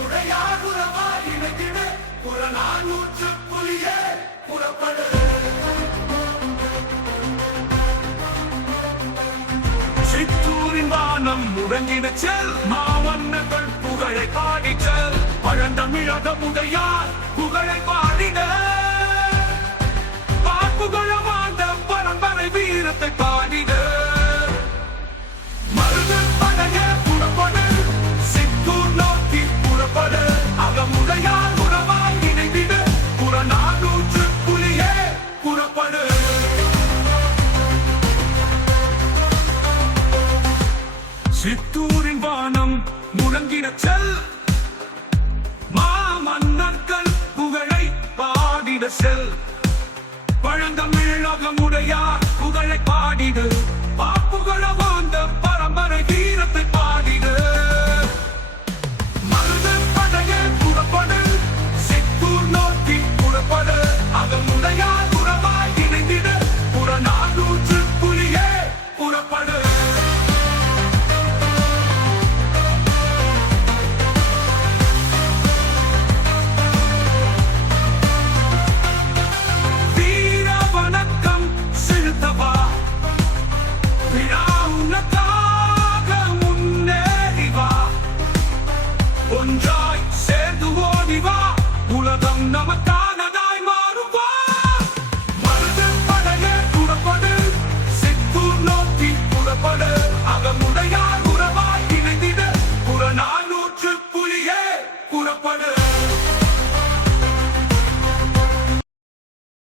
உரையார் உறவாய் இணைந்திட புறநானூற்று புலியே புறப்படு சித்தூரின் வானம் முழங்கிட செல் மாமன்னர்கள் புகழை பாடிச்சல் பழந்தமிழக முதையார் புகழை பாடிட பரம்பரை வீரத்தை பாடிட புறப்படு சித்தூரின் வானம் முழங்கிட செல் மாமன்னர்கள் புகழை பாடிட செல். பழந்தமிழகமுடையார் புகழை பாடிடு பாப்புகள Und